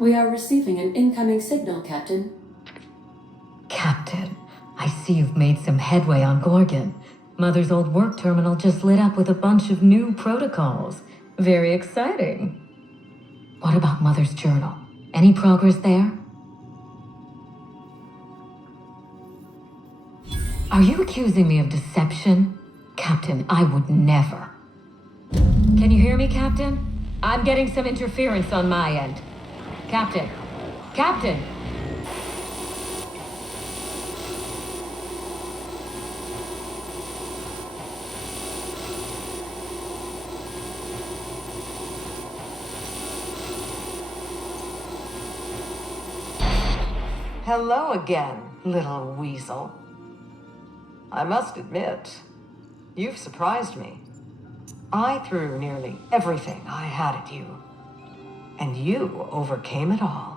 We are receiving an incoming signal, Captain. Captain, I see you've made some headway on Gorgon. Mother's old work terminal just lit up with a bunch of new protocols. Very exciting. What about Mother's journal? Any progress there? Are you accusing me of deception? Captain, I would never. Can you hear me, Captain? I'm getting some interference on my end. Captain! Captain! Hello again, little weasel. I must admit, you've surprised me. I threw nearly everything I had at you, and you overcame it all.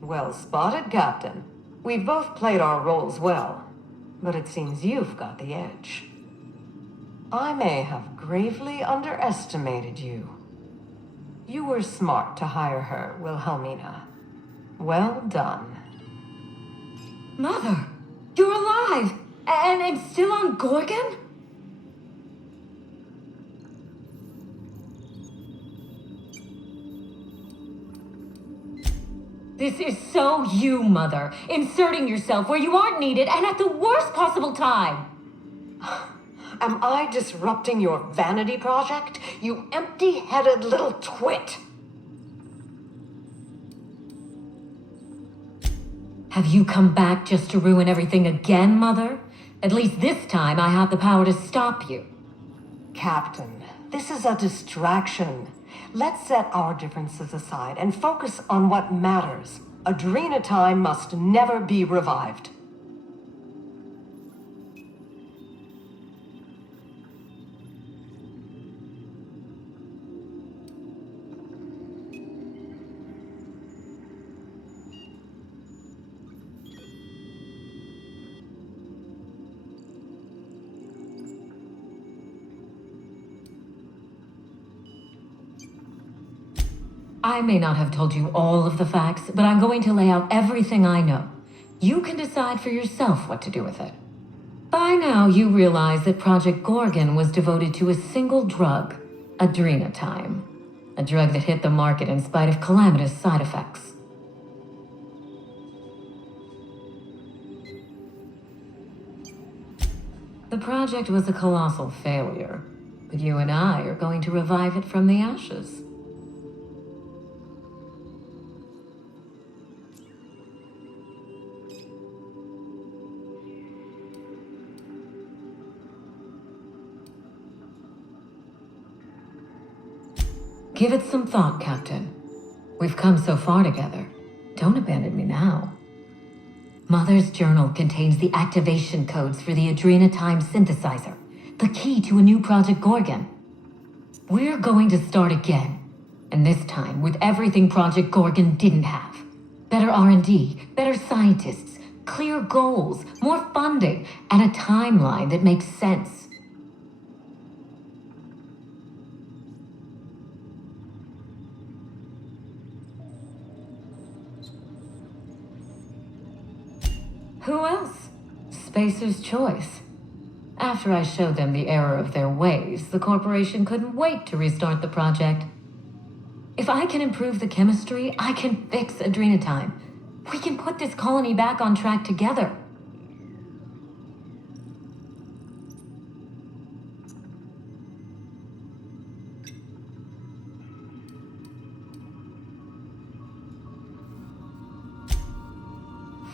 Well spotted, Captain. We've both played our roles well, but it seems you've got the edge. I may have gravely underestimated you. You were smart to hire her, Wilhelmina. Well done. Mother! You're alive! And still on Gorgon? This is so you, Mother. Inserting yourself where you aren't needed and at the worst possible time. Am I disrupting your vanity project, you empty-headed little twit? Have you come back just to ruin everything again, Mother? At least this time I have the power to stop you. Captain, this is a distraction. Let's set our differences aside and focus on what matters. Adrena time must never be revived. I may not have told you all of the facts, but I'm going to lay out everything I know. You can decide for yourself what to do with it. By now, you realize that Project Gorgon was devoted to a single drug, adrenatime. A drug that hit the market in spite of calamitous side effects. The project was a colossal failure, but you and I are going to revive it from the ashes. Give it some thought, Captain. We've come so far together. Don't abandon me now. Mother's journal contains the activation codes for the adrenatime synthesizer, the key to a new Project Gorgon. We're going to start again, and this time with everything Project Gorgon didn't have. Better R&D, better scientists, clear goals, more funding, and a timeline that makes sense. Who else? Spacer's choice. After I showed them the error of their ways, the corporation couldn't wait to restart the project. If I can improve the chemistry, I can fix adrenatime. We can put this colony back on track together.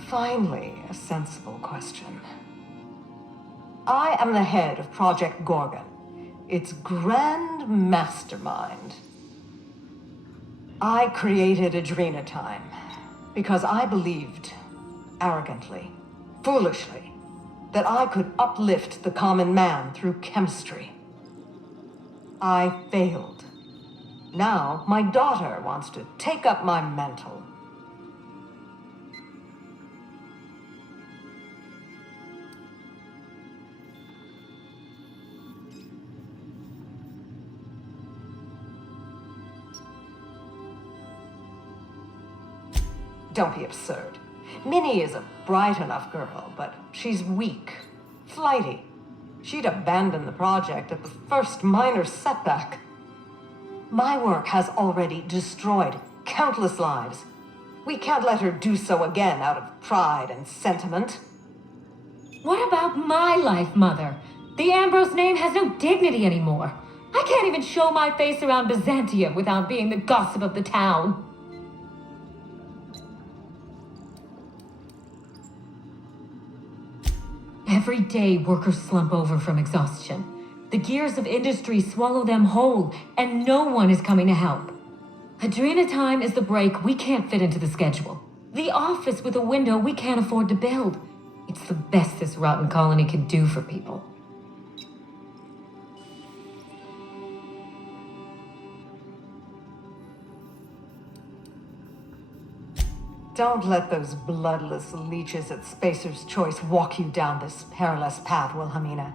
Finally, a sensible question. I am the head of Project Gorgon. its grand mastermind. I created Adrenatime because I believed, arrogantly, foolishly, that I could uplift the common man through chemistry. I failed. Now, my daughter wants to take up my mantle. Don't be absurd. Minnie is a bright enough girl, but she's weak, flighty. She'd abandon the project at the first minor setback. My work has already destroyed countless lives. We can't let her do so again out of pride and sentiment. What about my life, Mother? The Ambrose name has no dignity anymore. I can't even show my face around Byzantium without being the gossip of the town. Every day, workers slump over from exhaustion. The gears of industry swallow them whole, and no one is coming to help. Adrenatime is the break we can't fit into the schedule. The office with a window we can't afford to build. It's the best this rotten colony can do for people. Don't let those bloodless leeches at Spacer's Choice walk you down this perilous path, Wilhelmina.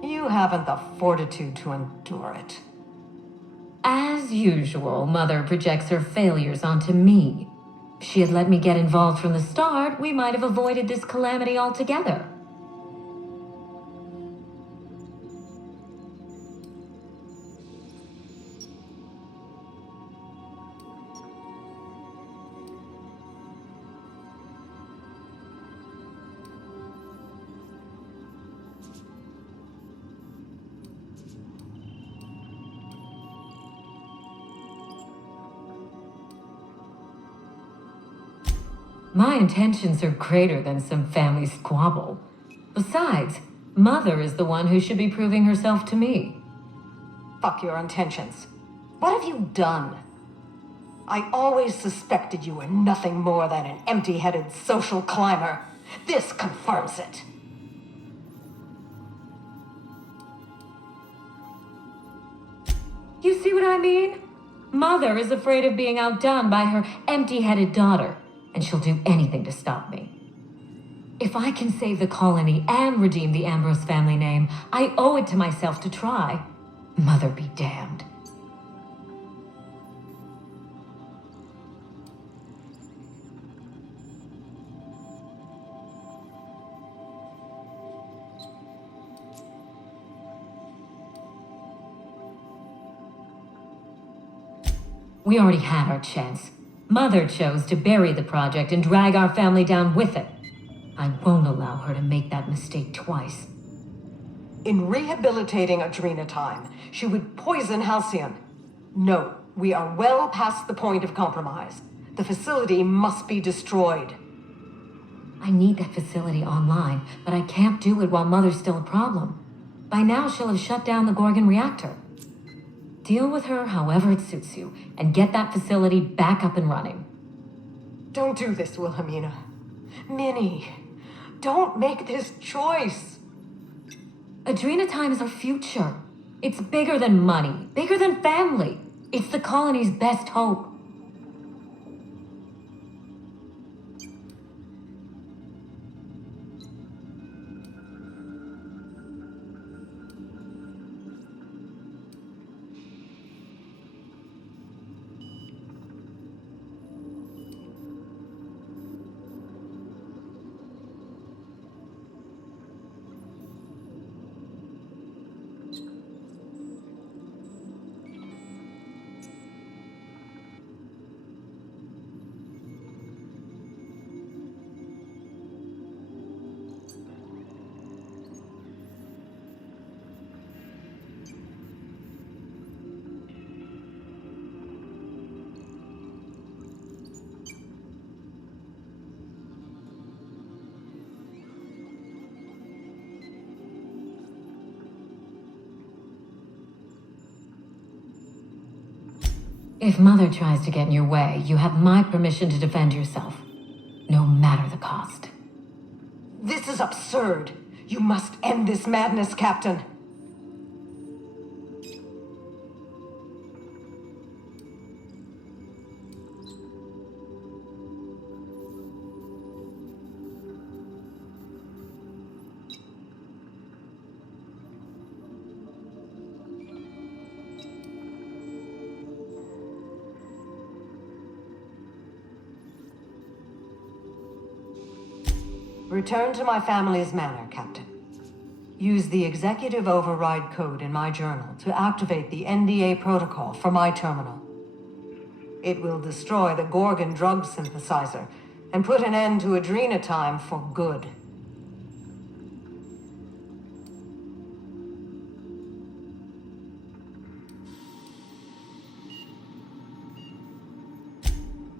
You haven't the fortitude to endure it. As usual, Mother projects her failures onto me. If she had let me get involved from the start, we might have avoided this calamity altogether. My intentions are greater than some family squabble. Besides, Mother is the one who should be proving herself to me. Fuck your intentions. What have you done? I always suspected you were nothing more than an empty-headed social climber. This confirms it. You see what I mean? Mother is afraid of being outdone by her empty-headed daughter, and she'll do anything to stop me. If I can save the colony and redeem the Ambrose family name, I owe it to myself to try. Mother be damned. We already had our chance. Mother chose to bury the project and drag our family down with it. I won't allow her to make that mistake twice. In rehabilitating Adrenatime, she would poison Halcyon. No, we are well past the point of compromise. The facility must be destroyed. I need that facility online, but I can't do it while Mother's still a problem. By now, she'll have shut down the Gorgon reactor. Deal with her however it suits you, and get that facility back up and running. Don't do this, Wilhelmina. Minnie, don't make this choice. Adrenatime is our future. It's bigger than money, bigger than family. It's the colony's best hope. If Mother tries to get in your way, you have my permission to defend yourself, no matter the cost. This is absurd. You must end this madness, Captain. Return to my family's manor, Captain. Use the executive override code in my journal to activate the NDA protocol for my terminal. It will destroy the Gorgon drug synthesizer and put an end to Adrena time for good.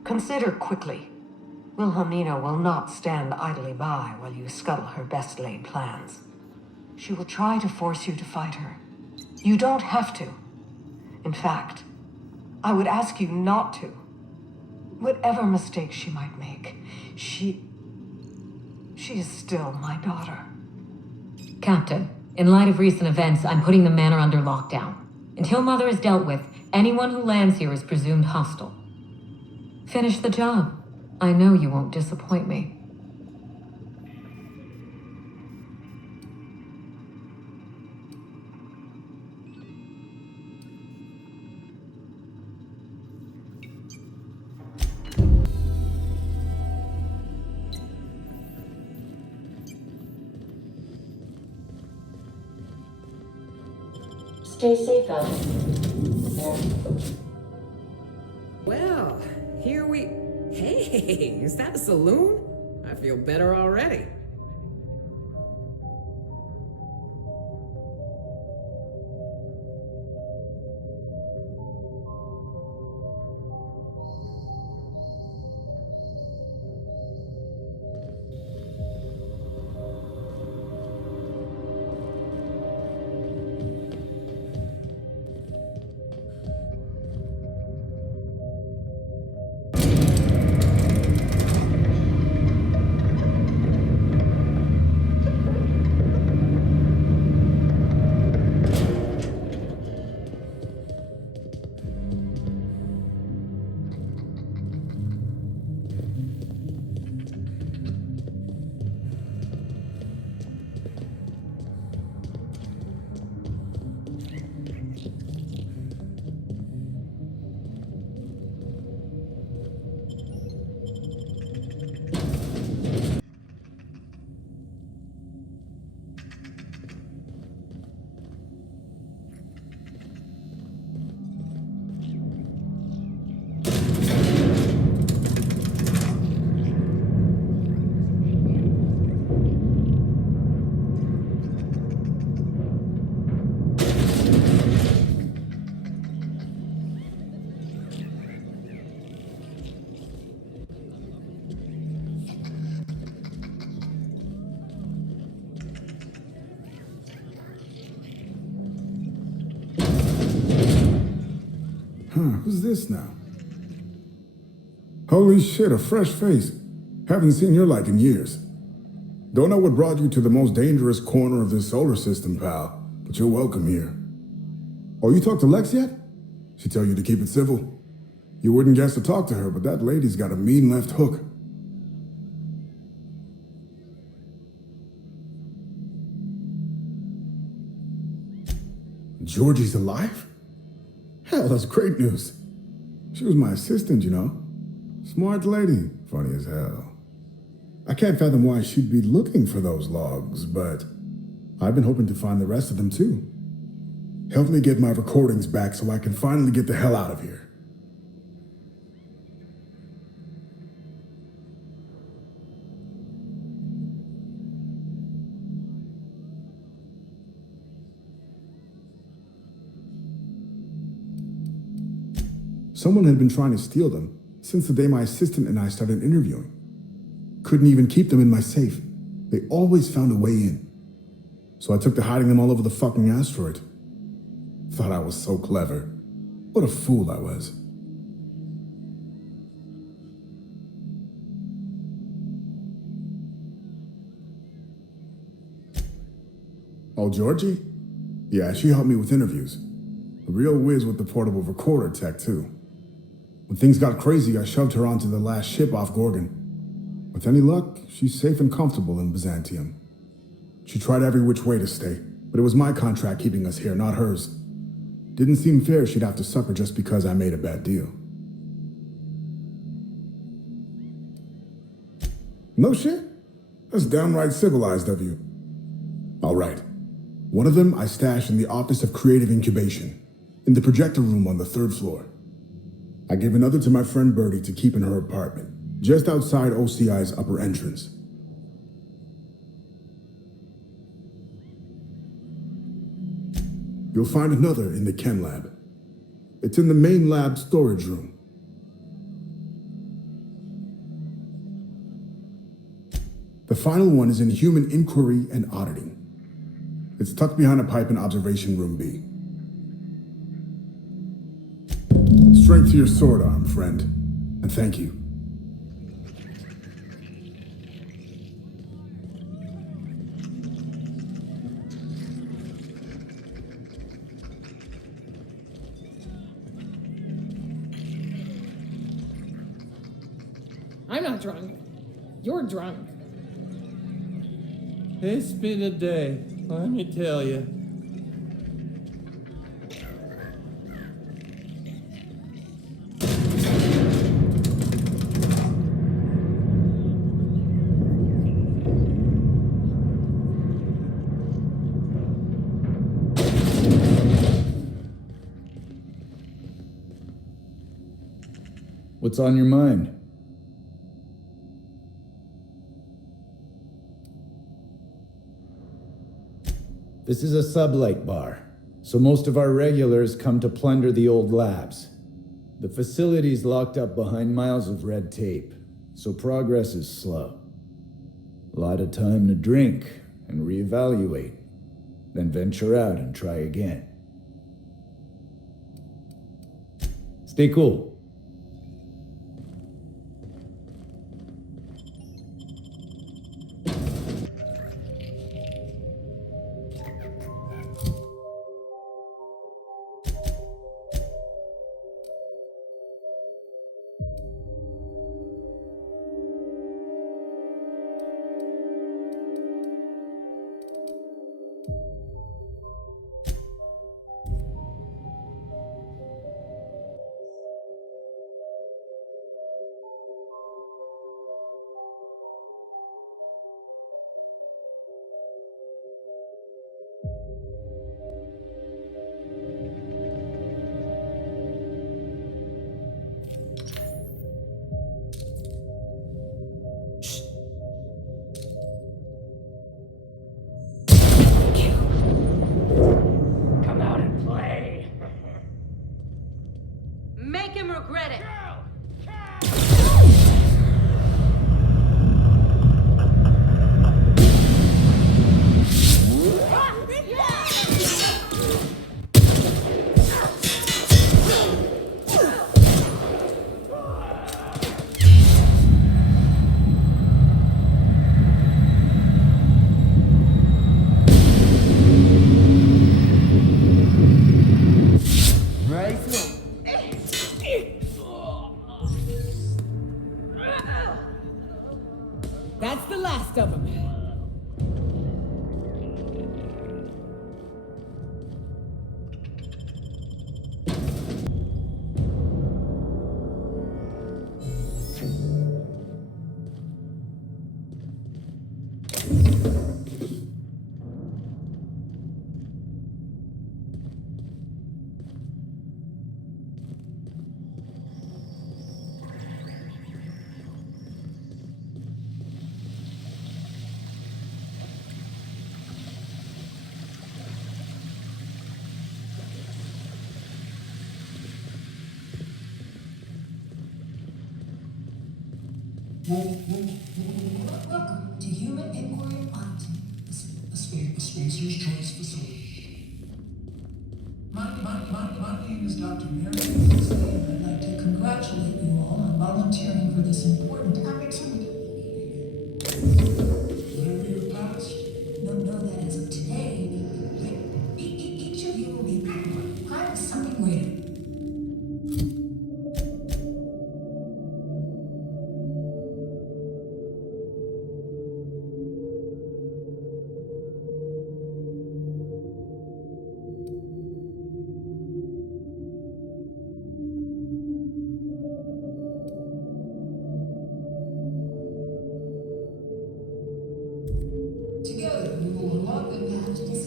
Consider quickly. Wilhelmina will not stand idly by while you scuttle her best-laid plans. She will try to force you to fight her. You don't have to. In fact, I would ask you not to. Whatever mistakes she might make, she is still my daughter. Captain, in light of recent events, I'm putting the manor under lockdown. Until Mother is dealt with, anyone who lands here is presumed hostile. Finish the job. I know you won't disappoint me. Stay safe out there. Well, here we... Hey, is that a saloon? I feel better already. Who's this now? Holy shit, a fresh face. Haven't seen your like in years. Don't know what brought you to the most dangerous corner of this solar system, pal, but you're welcome here. Oh, you talked to Lex yet? She tell you to keep it civil? You wouldn't guess to talk to her, but that lady's got a mean left hook. Georgie's alive? Hell, that's great news. She was my assistant, you know. Smart lady, funny as hell. I can't fathom why she'd be looking for those logs, but I've been hoping to find the rest of them too. Help me get my recordings back so I can finally get the hell out of here. Someone had been trying to steal them since the day my assistant and I started interviewing. Couldn't even keep them in my safe. They always found a way in. So I took to hiding them all over the fucking asteroid. Thought I was so clever. What a fool I was. Oh, Georgie? Yeah, she helped me with interviews. A real whiz with the portable recorder tech, too. When things got crazy, I shoved her onto the last ship off Gorgon. With any luck, she's safe and comfortable in Byzantium. She tried every which way to stay, but it was my contract keeping us here, not hers. Didn't seem fair she'd have to suffer just because I made a bad deal. No shit? That's downright civilized of you. All right. One of them I stashed in the Office of Creative Incubation, in the projector room on the 3rd floor. I gave another to my friend Birdie to keep in her apartment, just outside OCI's upper entrance. You'll find another in the Chem Lab. It's in the main lab storage room. The final one is in Human Inquiry and Auditing. It's tucked behind a pipe in Observation Room B. Strength to your sword arm, friend. And thank you. I'm not drunk. You're drunk. It's been a day, let me tell you. What's on your mind? This is a sublight bar, so most of our regulars come to plunder the old labs. The facility's locked up behind miles of red tape, so progress is slow. A lot of time to drink and reevaluate, then venture out and try again. Stay cool. Come out and play. Make him regret it. That's the last of them. Welcome to Human Inquiry and Auditing, a Spacer's Choice facility. My name is Dr. Mary, and I'd like to congratulate you all on volunteering for this important opportunity. Whatever your past, know that as of today,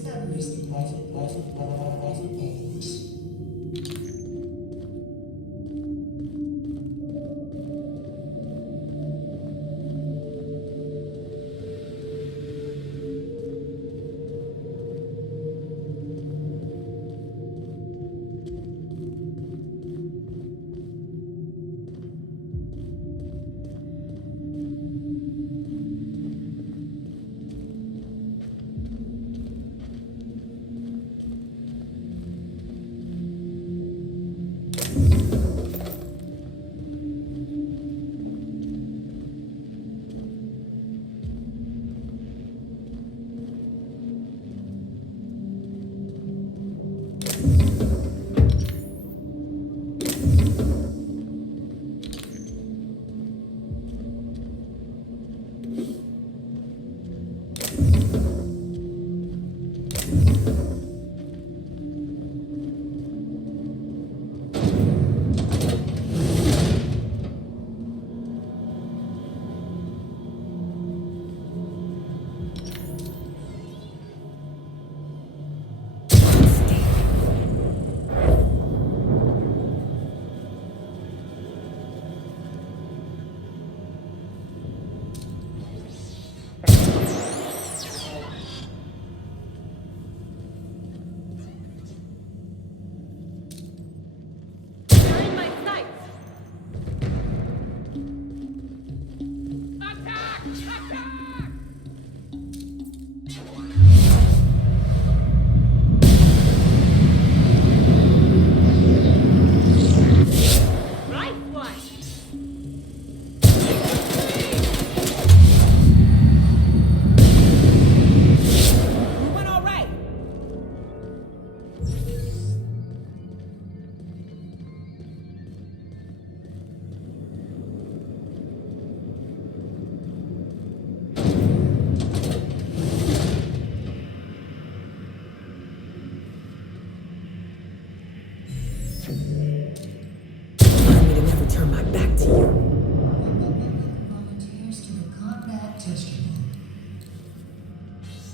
establish the aims.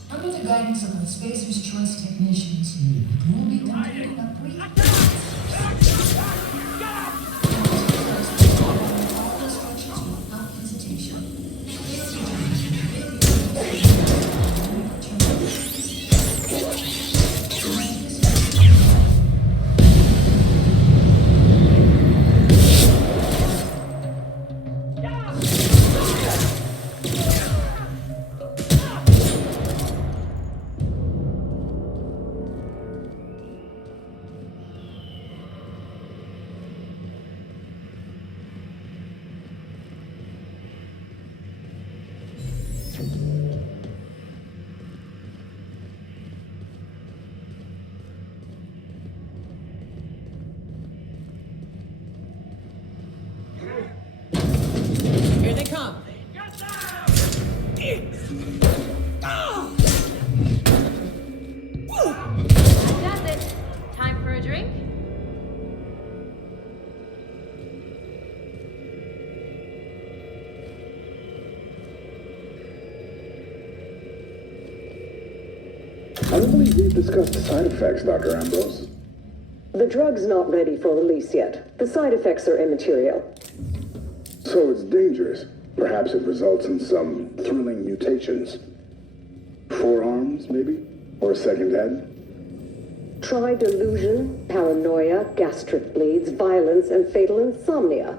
Under the guidance of the Spacer's Choice technicians, you will be completing a brief all instructions without hesitation. Here they come. That does it. Time for a drink? I don't believe we've discussed the side effects, Dr. Ambrose. The drug's not ready for release yet. The side effects are immaterial. So it's dangerous. Perhaps it results in some thrilling mutations. Forearms, maybe? Or a second head? Try delusion, paranoia, gastric bleeds, violence, and fatal insomnia.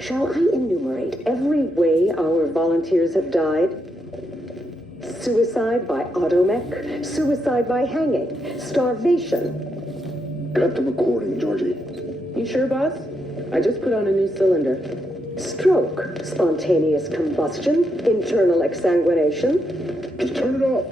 Shall I enumerate every way our volunteers have died? Suicide by automech, suicide by hanging, starvation. Cut the recording, Georgie. You sure, boss? I just put on a new cylinder. Stroke, spontaneous combustion, internal exsanguination. Just turn it off.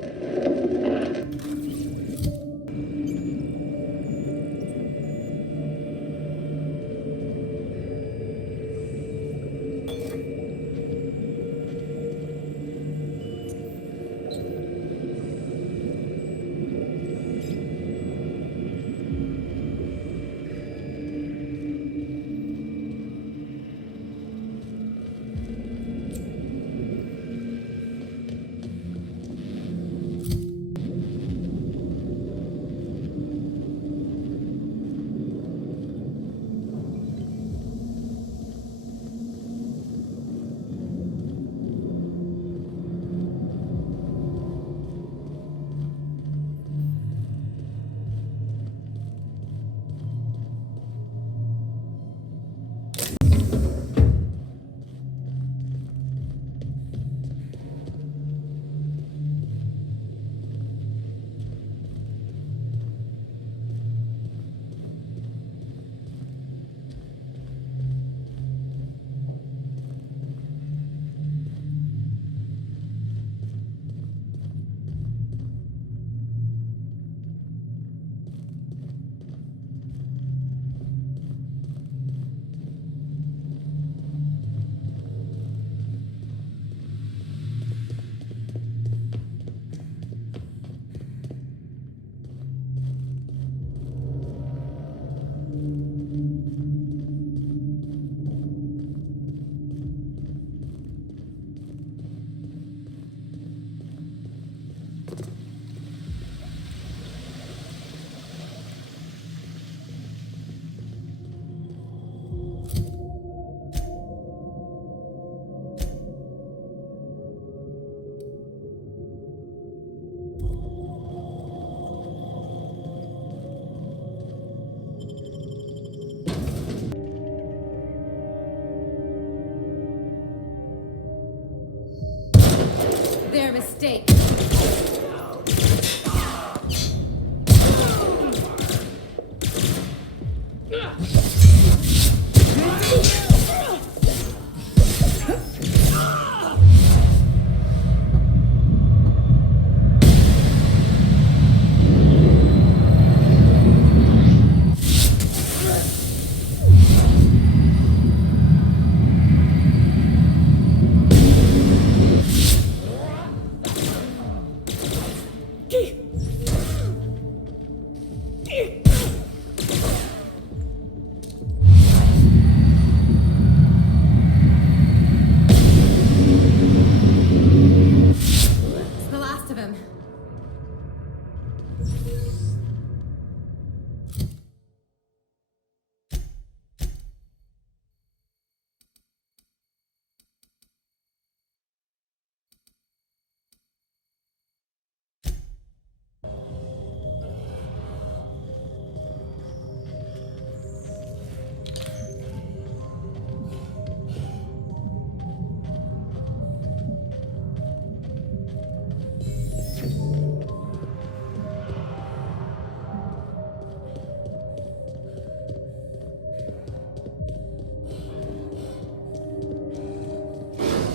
Their mistake.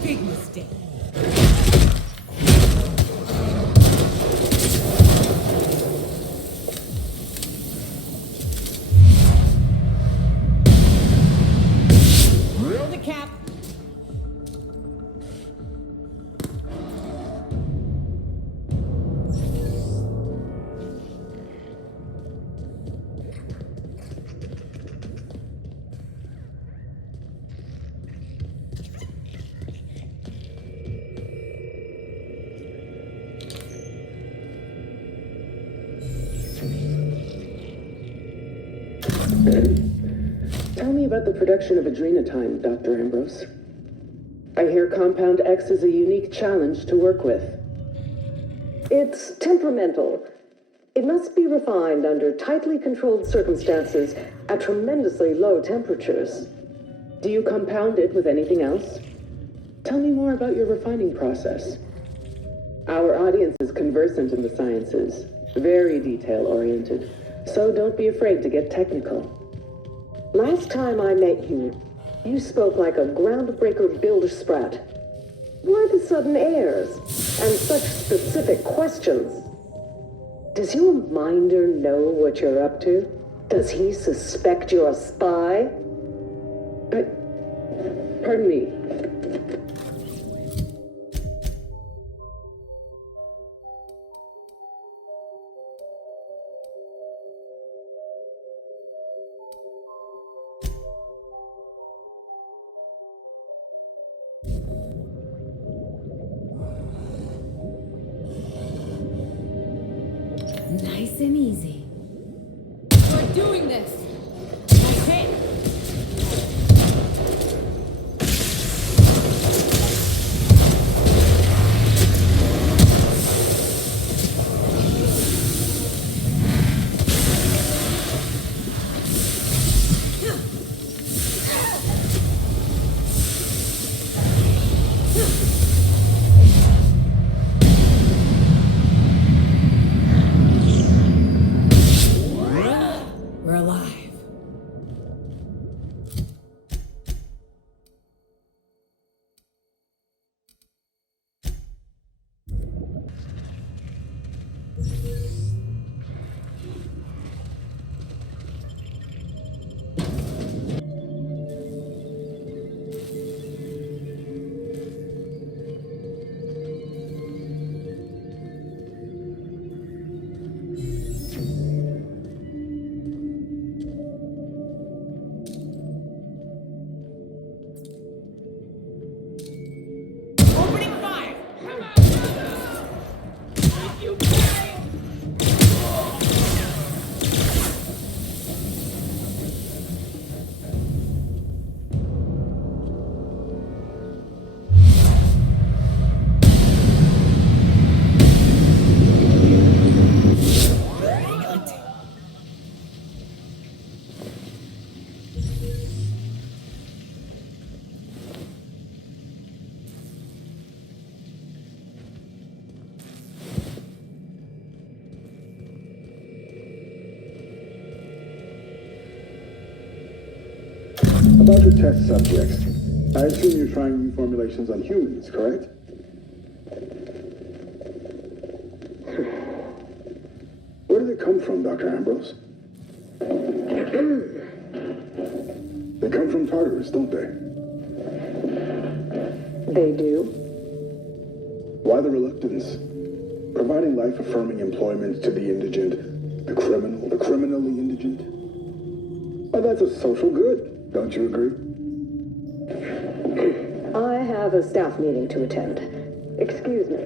Big mistake. Roll the cap. Tell me about the production of adrenatime, Dr. Ambrose. I hear Compound X is a unique challenge to work with. It's temperamental. It must be refined under tightly controlled circumstances at tremendously low temperatures. Do you compound it with anything else? Tell me more about your refining process. Our audience is conversant in the sciences, very detail-oriented, so don't be afraid to get technical. Last time I met you, you spoke like a groundbreaker builder sprat. Why the sudden airs and such specific questions? Does your minder know what you're up to? Does he suspect you're a spy? Pardon me. Nice and easy. We're doing this. Okay. About your test subjects, I assume you're trying new formulations on humans, correct? Where do they come from, Dr. Ambrose? They come from Tartarus, don't they? They do. Why the reluctance? Providing life-affirming employment to the indigent, the criminally indigent? Oh, that's a social good, don't you agree? I have a staff meeting to attend. Excuse me.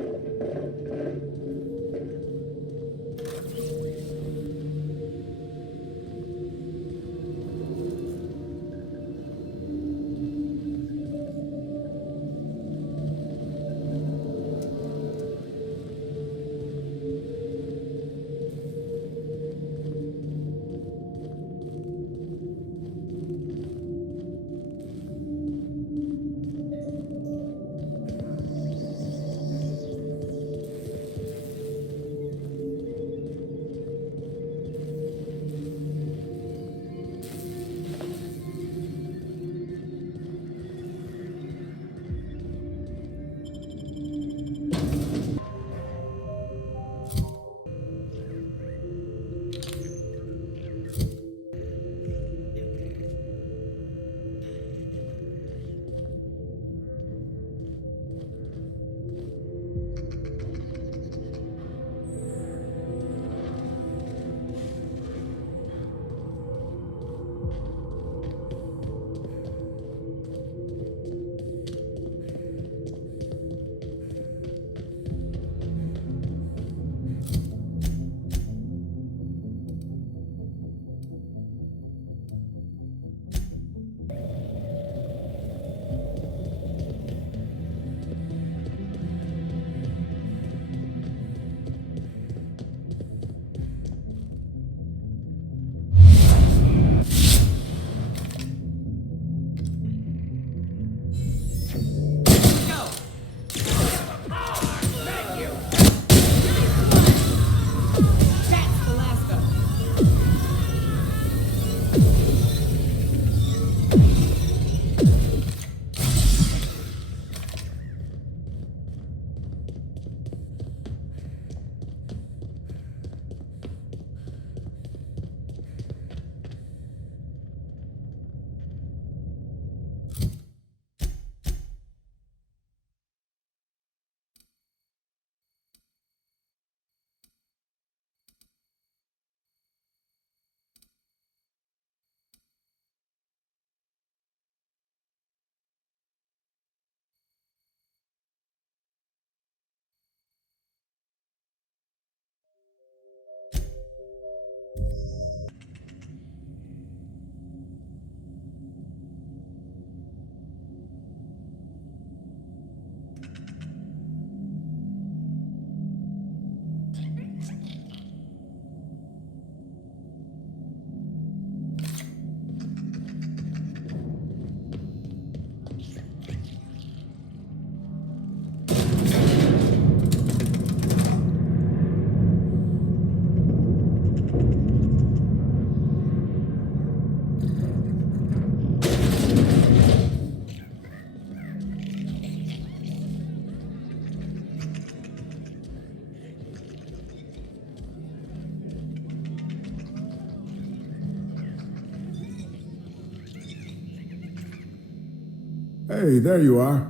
Hey, there you are.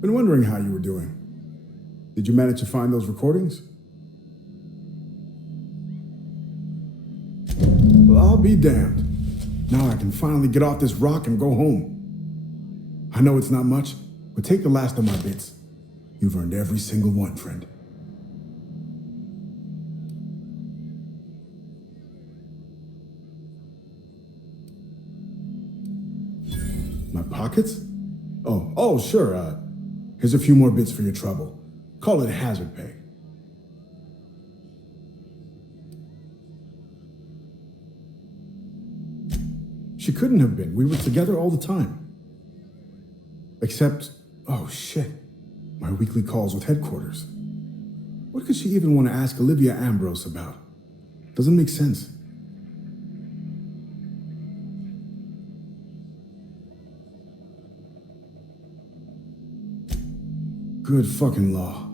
Been wondering how you were doing. Did you manage to find those recordings? Well, I'll be damned. Now I can finally get off this rock and go home. I know it's not much, but take the last of my bits. You've earned every single one, friend. My pockets? Oh, sure. Here's a few more bits for your trouble. Call it hazard pay. She couldn't have been. We were together all the time. Except, oh shit, my weekly calls with headquarters. What could she even want to ask Olivia Ambrose about? Doesn't make sense. Good fucking law.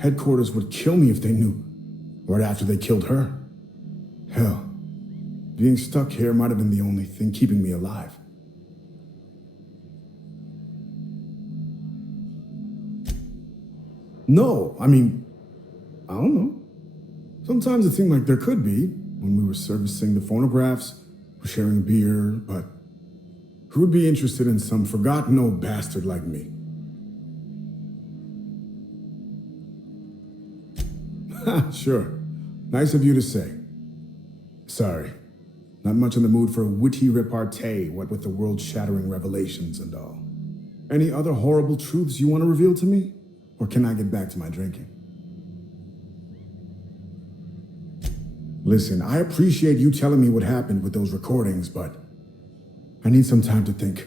Headquarters would kill me if they knew. Right after they killed her. Hell, being stuck here might have been the only thing keeping me alive. No, I mean, I don't know. Sometimes it seemed like there could be, when we were servicing the phonographs, or sharing beer, but who would be interested in some forgotten old bastard like me? Ha, sure. Nice of you to say. Sorry. Not much in the mood for a witty repartee, what with the world-shattering revelations and all. Any other horrible truths you want to reveal to me? Or can I get back to my drinking? Listen, I appreciate you telling me what happened with those recordings, but I need some time to think.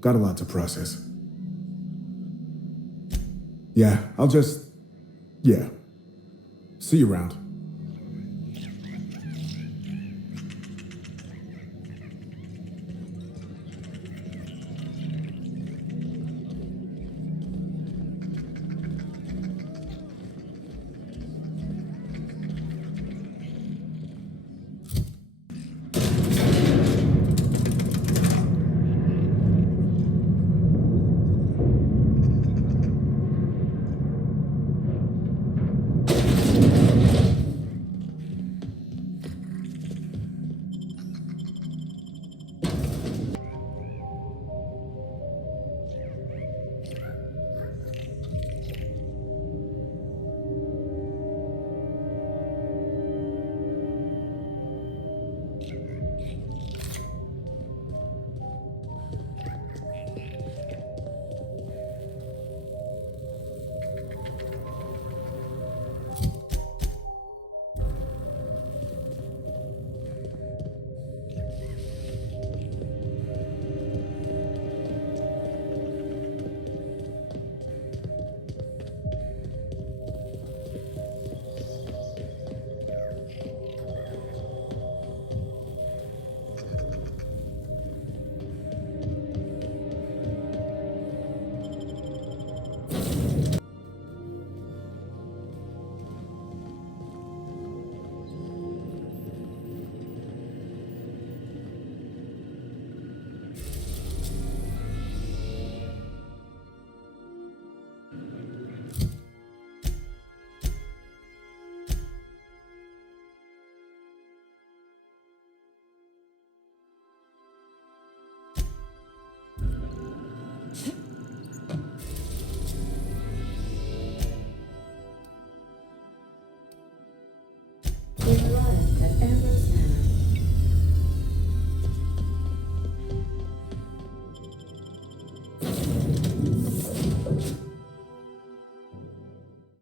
Got a lot to process. Yeah. See you around.